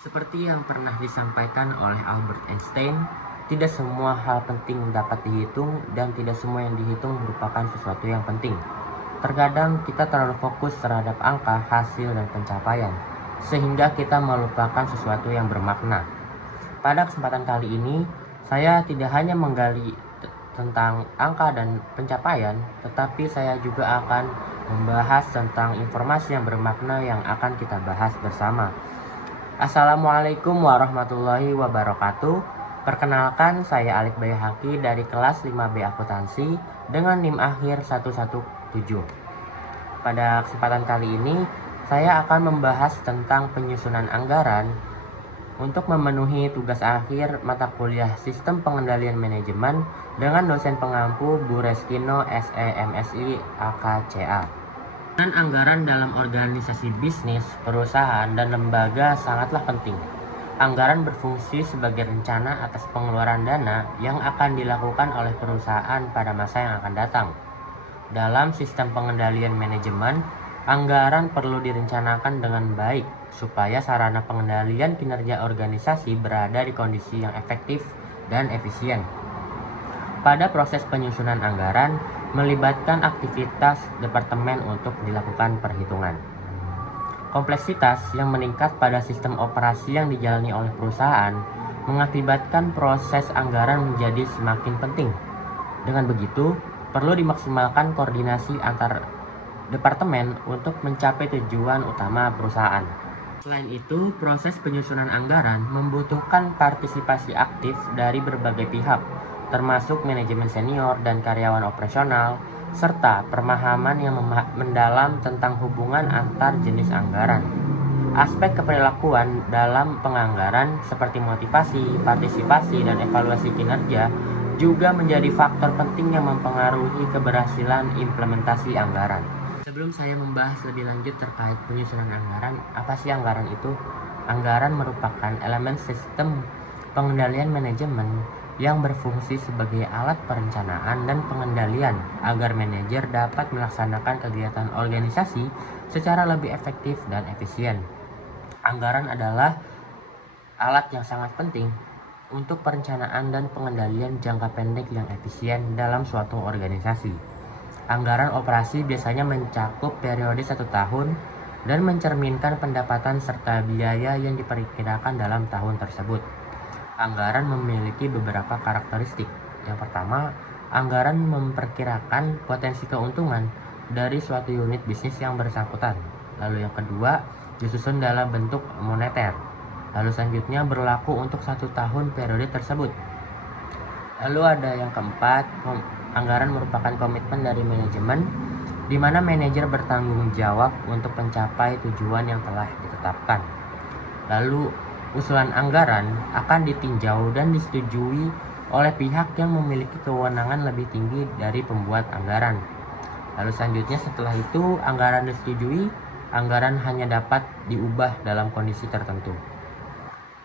Seperti yang pernah disampaikan oleh Albert Einstein, tidak semua hal penting dapat dihitung dan tidak semua yang dihitung merupakan sesuatu yang penting. Terkadang kita terlalu fokus terhadap angka, hasil, dan pencapaian, sehingga kita melupakan sesuatu yang bermakna. Pada kesempatan kali ini, saya tidak hanya menggali tentang angka dan pencapaian, tetapi saya juga akan membahas tentang informasi yang bermakna yang akan kita bahas bersama. Assalamualaikum warahmatullahi wabarakatuh. Perkenalkan, saya Alik Bayhaqi dari kelas 5B Akuntansi dengan NIM akhir 117. Pada kesempatan kali ini, saya akan membahas tentang penyusunan anggaran untuk memenuhi tugas akhir mata kuliah Sistem Pengendalian Manajemen dengan dosen pengampu Bu Reskino SE MSI AKCA. Peran anggaran dalam organisasi bisnis, perusahaan, dan lembaga sangatlah penting. Anggaran berfungsi sebagai rencana atas pengeluaran dana yang akan dilakukan oleh perusahaan pada masa yang akan datang. Dalam sistem pengendalian manajemen, anggaran perlu direncanakan dengan baik supaya sarana pengendalian kinerja organisasi berada di kondisi yang efektif dan efisien. Pada proses penyusunan anggaran, melibatkan aktivitas departemen untuk dilakukan perhitungan. Kompleksitas yang meningkat pada sistem operasi yang dijalani oleh perusahaan mengakibatkan proses anggaran menjadi semakin penting. Dengan begitu, perlu dimaksimalkan koordinasi antar departemen untuk mencapai tujuan utama perusahaan. Selain itu, proses penyusunan anggaran membutuhkan partisipasi aktif dari berbagai pihak, termasuk manajemen senior dan karyawan operasional, serta pemahaman yang mendalam tentang hubungan antar jenis anggaran. Aspek keperilakuan dalam penganggaran seperti motivasi, partisipasi, dan evaluasi kinerja juga menjadi faktor penting yang mempengaruhi keberhasilan implementasi anggaran. Sebelum saya membahas lebih lanjut terkait penyusunan anggaran, apa sih anggaran itu? Anggaran merupakan elemen sistem pengendalian manajemen yang berfungsi sebagai alat perencanaan dan pengendalian agar manajer dapat melaksanakan kegiatan organisasi secara lebih efektif dan efisien. Anggaran adalah alat yang sangat penting untuk perencanaan dan pengendalian jangka pendek yang efisien dalam suatu organisasi. Anggaran operasi biasanya mencakup periode 1 tahun dan mencerminkan pendapatan serta biaya yang diperkirakan dalam tahun tersebut. Anggaran memiliki beberapa karakteristik. Yang pertama, anggaran memperkirakan potensi keuntungan dari suatu unit bisnis yang bersangkutan. Lalu yang kedua, disusun dalam bentuk moneter. Lalu selanjutnya berlaku untuk 1 tahun periode tersebut. Lalu ada yang keempat, anggaran merupakan komitmen dari manajemen, di mana manajer bertanggung jawab untuk mencapai tujuan yang telah ditetapkan. Lalu usulan anggaran akan ditinjau dan disetujui oleh pihak yang memiliki kewenangan lebih tinggi dari pembuat anggaran. Lalu selanjutnya setelah itu anggaran disetujui, anggaran hanya dapat diubah dalam kondisi tertentu.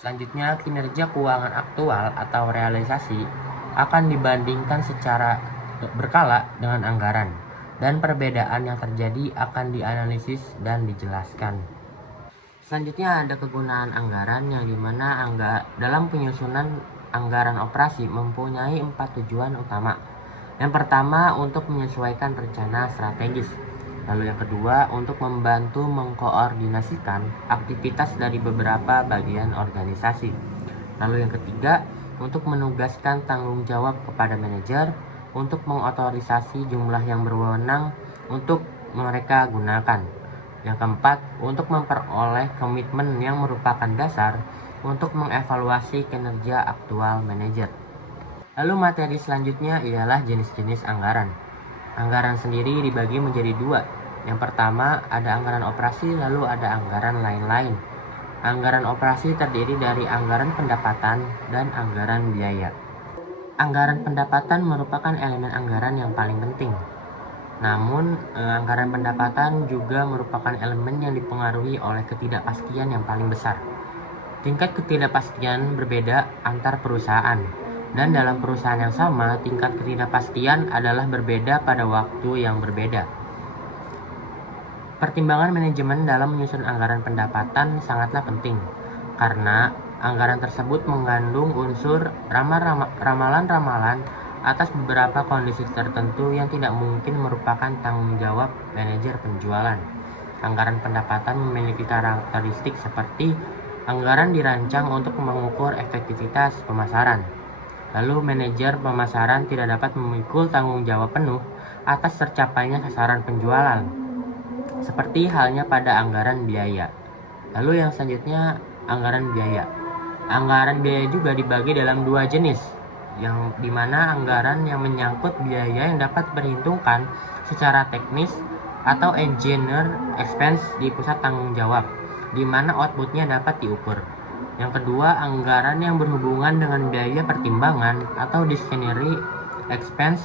Selanjutnya kinerja keuangan aktual atau realisasi akan dibandingkan secara berkala dengan anggaran, dan perbedaan yang terjadi akan dianalisis dan dijelaskan. Selanjutnya ada kegunaan anggaran yang dimana dalam penyusunan anggaran operasi mempunyai 4 tujuan utama. Yang pertama untuk menyesuaikan rencana strategis. Lalu yang kedua untuk membantu mengkoordinasikan aktivitas dari beberapa bagian organisasi. Lalu yang ketiga untuk menugaskan tanggung jawab kepada manajer untuk mengotorisasi jumlah yang berwenang untuk mereka gunakan. Yang keempat, untuk memperoleh komitmen yang merupakan dasar untuk mengevaluasi kinerja aktual manajer. Lalu materi selanjutnya ialah jenis-jenis anggaran. Anggaran sendiri dibagi menjadi 2. Yang pertama ada anggaran operasi, lalu ada anggaran lain-lain. Anggaran operasi terdiri dari anggaran pendapatan dan anggaran biaya. Anggaran pendapatan merupakan elemen anggaran yang paling penting. Namun, anggaran pendapatan juga merupakan elemen yang dipengaruhi oleh ketidakpastian yang paling besar. Tingkat ketidakpastian berbeda antar perusahaan, dan dalam perusahaan yang sama, tingkat ketidakpastian adalah berbeda pada waktu yang berbeda. Pertimbangan manajemen dalam menyusun anggaran pendapatan sangatlah penting. karena anggaran tersebut mengandung unsur ramalan-ramalan atas beberapa kondisi tertentu yang tidak mungkin merupakan tanggung jawab manajer penjualan. Anggaran pendapatan memiliki karakteristik seperti anggaran dirancang untuk mengukur efektivitas pemasaran. Lalu manajer pemasaran tidak dapat memikul tanggung jawab penuh atas tercapainya sasaran penjualan, seperti halnya pada anggaran biaya. Lalu yang selanjutnya, anggaran biaya. Anggaran biaya juga dibagi dalam dua jenis, yang dimana anggaran yang menyangkut biaya yang dapat diperhitungkan secara teknis atau engineer expense di pusat tanggung jawab, di mana outputnya dapat diukur. Yang kedua, anggaran yang berhubungan dengan biaya pertimbangan atau discretionary expense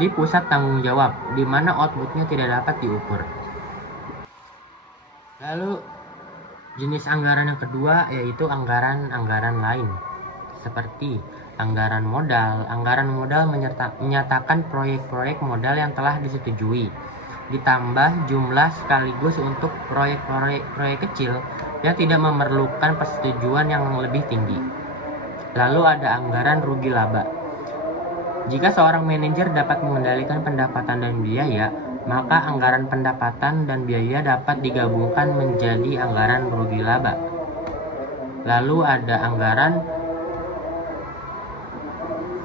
di pusat tanggung jawab, di mana outputnya tidak dapat diukur. Lalu jenis anggaran yang kedua yaitu anggaran lain, seperti anggaran modal. Anggaran modal menyatakan proyek-proyek modal yang telah disetujui, ditambah jumlah sekaligus untuk proyek kecil yang tidak memerlukan persetujuan yang lebih tinggi. Lalu ada anggaran rugi laba. Jika seorang manajer dapat mengendalikan pendapatan dan biaya, maka anggaran pendapatan dan biaya dapat digabungkan menjadi anggaran rugi laba. Lalu ada anggaran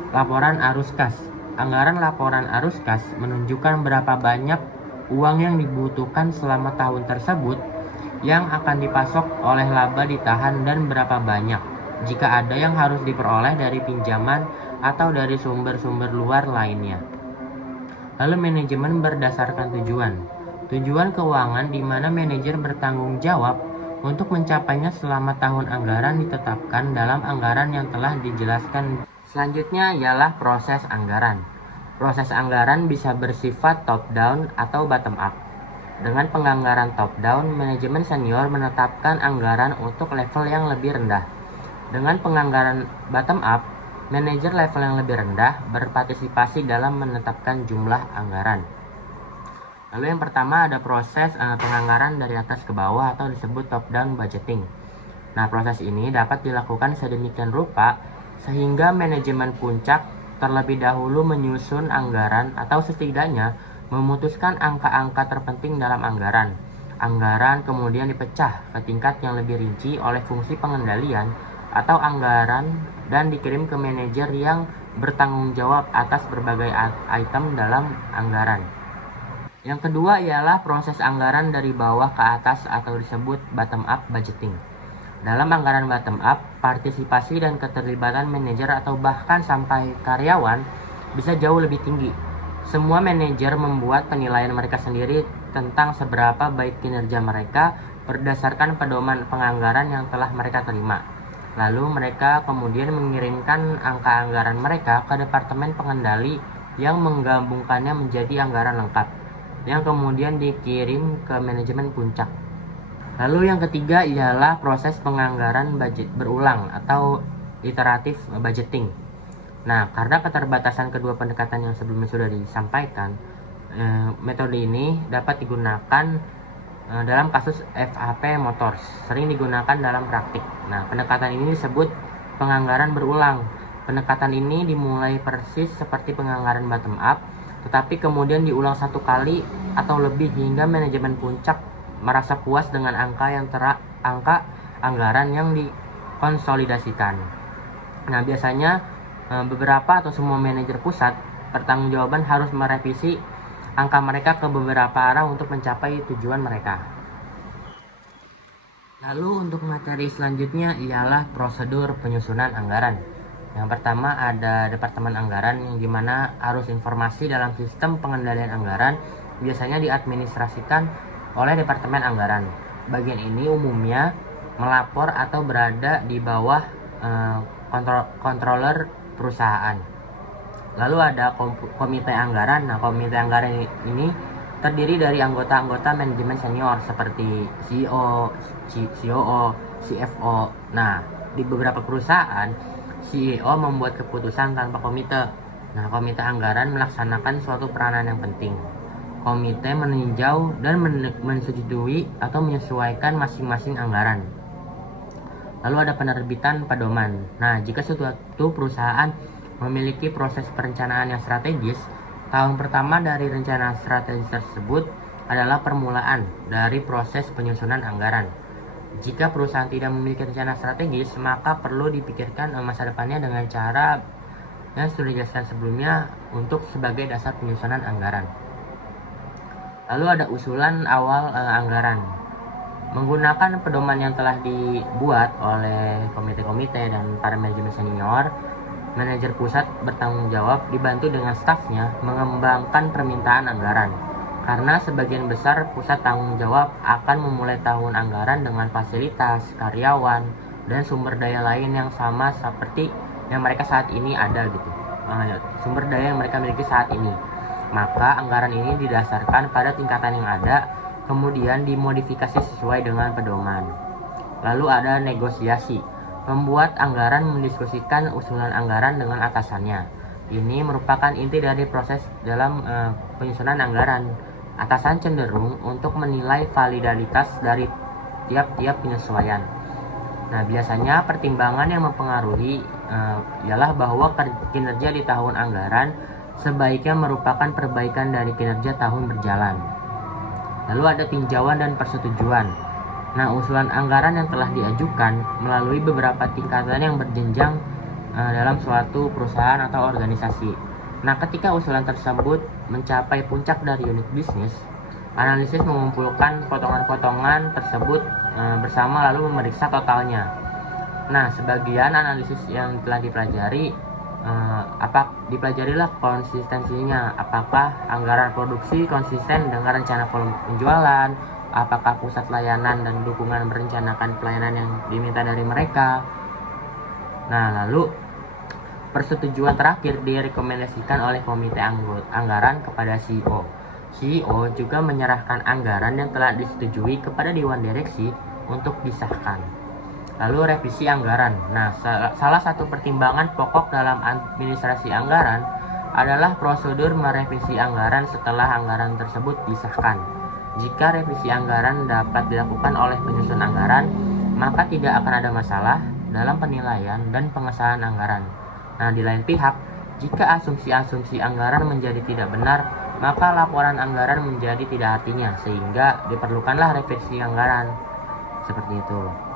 laporan arus kas. Anggaran laporan arus kas menunjukkan berapa banyak uang yang dibutuhkan selama tahun tersebut yang akan dipasok oleh laba ditahan dan berapa banyak jika ada yang harus diperoleh dari pinjaman atau dari sumber-sumber luar lainnya. Lalu manajemen berdasarkan tujuan keuangan di mana manajer bertanggung jawab untuk mencapainya selama tahun anggaran ditetapkan dalam anggaran yang telah dijelaskan. Selanjutnya ialah proses anggaran. Proses anggaran bisa bersifat top down atau bottom up. Dengan penganggaran top down, manajemen senior menetapkan anggaran untuk level yang lebih rendah. Dengan penganggaran bottom up, manajer level yang lebih rendah berpartisipasi dalam menetapkan jumlah anggaran. Lalu yang pertama ada proses penganggaran dari atas ke bawah atau disebut top down budgeting. Nah, proses ini dapat dilakukan sedemikian rupa sehingga manajemen puncak terlebih dahulu menyusun anggaran atau setidaknya memutuskan angka-angka terpenting dalam anggaran. Anggaran kemudian dipecah ke tingkat yang lebih rinci oleh fungsi pengendalian atau anggaran dan dikirim ke manajer yang bertanggung jawab atas berbagai item dalam anggaran. Yang kedua ialah proses anggaran dari bawah ke atas atau disebut bottom up budgeting. Dalam anggaran bottom up, partisipasi dan keterlibatan manajer atau bahkan sampai karyawan bisa jauh lebih tinggi. Semua manajer membuat penilaian mereka sendiri tentang seberapa baik kinerja mereka berdasarkan pedoman penganggaran yang telah mereka terima. Lalu mereka kemudian mengirimkan angka anggaran mereka ke departemen pengendali yang menggabungkannya menjadi anggaran lengkap, yang kemudian dikirim ke manajemen puncak. Lalu yang ketiga ialah proses penganggaran budget berulang atau iteratif budgeting. Nah, karena keterbatasan kedua pendekatan yang sebelumnya sudah disampaikan, metode ini dapat digunakan dalam kasus FAP Motors, sering digunakan dalam praktik. Nah, pendekatan ini disebut penganggaran berulang. Pendekatan ini dimulai persis seperti penganggaran bottom up, tetapi kemudian diulang satu kali atau lebih hingga manajemen puncak merasa puas dengan angka anggaran yang dikonsolidasikan. Nah, biasanya beberapa atau semua manajer pusat pertanggungjawaban harus merevisi angka mereka ke beberapa arah untuk mencapai tujuan mereka. Lalu untuk materi selanjutnya ialah prosedur penyusunan anggaran. Yang pertama ada departemen anggaran, yang dimana arus informasi dalam sistem pengendalian anggaran biasanya diadministrasikan oleh departemen anggaran. Bagian ini umumnya melapor atau berada di bawah controller perusahaan. Lalu ada komite anggaran. Nah, komite anggaran ini terdiri dari anggota-anggota manajemen senior seperti CEO, COO, CFO. Nah, di beberapa perusahaan CEO membuat keputusan tanpa komite. Nah, komite anggaran melaksanakan suatu peranan yang penting. Komite meninjau dan menyetujui atau menyesuaikan masing-masing anggaran. Lalu ada penerbitan pedoman. Nah, jika suatu perusahaan memiliki proses perencanaan yang strategis, tahun pertama dari rencana strategis tersebut adalah permulaan dari proses penyusunan anggaran. Jika perusahaan tidak memiliki rencana strategis, maka perlu dipikirkan masa depannya dengan cara yang sudah dijelaskan sebelumnya untuk sebagai dasar penyusunan anggaran. Lalu ada usulan awal anggaran. Menggunakan pedoman yang telah dibuat oleh komite-komite dan para manajemen senior, manajer pusat bertanggung jawab dibantu dengan stafnya mengembangkan permintaan anggaran. Karena sebagian besar pusat tanggung jawab akan memulai tahun anggaran dengan fasilitas, karyawan, dan sumber daya lain yang sama seperti yang mereka saat ini ada gitu. Sumber daya yang mereka miliki saat ini. Maka anggaran ini didasarkan pada tingkatan yang ada, kemudian dimodifikasi sesuai dengan pedoman. Lalu ada negosiasi. Membuat anggaran mendiskusikan usulan anggaran dengan atasannya. Ini merupakan inti dari proses dalam penyusunan anggaran. Atasan cenderung untuk menilai validitas dari tiap-tiap penyesuaian. Nah, biasanya pertimbangan yang mempengaruhi ialah bahwa kinerja di tahun anggaran sebaiknya merupakan perbaikan dari kinerja tahun berjalan. Lalu ada tinjauan dan persetujuan. Nah, usulan anggaran yang telah diajukan melalui beberapa tingkatan yang berjenjang dalam suatu perusahaan atau organisasi. Nah, ketika usulan tersebut mencapai puncak dari unit bisnis, analisis mengumpulkan potongan-potongan tersebut bersama lalu memeriksa totalnya. Nah, sebagian analisis yang telah dipelajari dipelajarilah konsistensinya. Apakah anggaran produksi konsisten dengan rencana volume penjualan? Apakah pusat layanan dan dukungan merencanakan pelayanan yang diminta dari mereka? Nah, lalu persetujuan terakhir direkomendasikan oleh komite anggaran kepada CEO. CEO juga menyerahkan anggaran yang telah disetujui kepada Dewan Direksi untuk disahkan. Lalu revisi anggaran. Nah, salah satu pertimbangan pokok dalam administrasi anggaran adalah prosedur merevisi anggaran setelah anggaran tersebut disahkan. Jika revisi anggaran dapat dilakukan oleh penyusun anggaran, maka tidak akan ada masalah dalam penilaian dan pengesahan anggaran. Nah, di lain pihak, jika asumsi-asumsi anggaran menjadi tidak benar, maka laporan anggaran menjadi tidak artinya, sehingga diperlukanlah revisi anggaran. Seperti itu.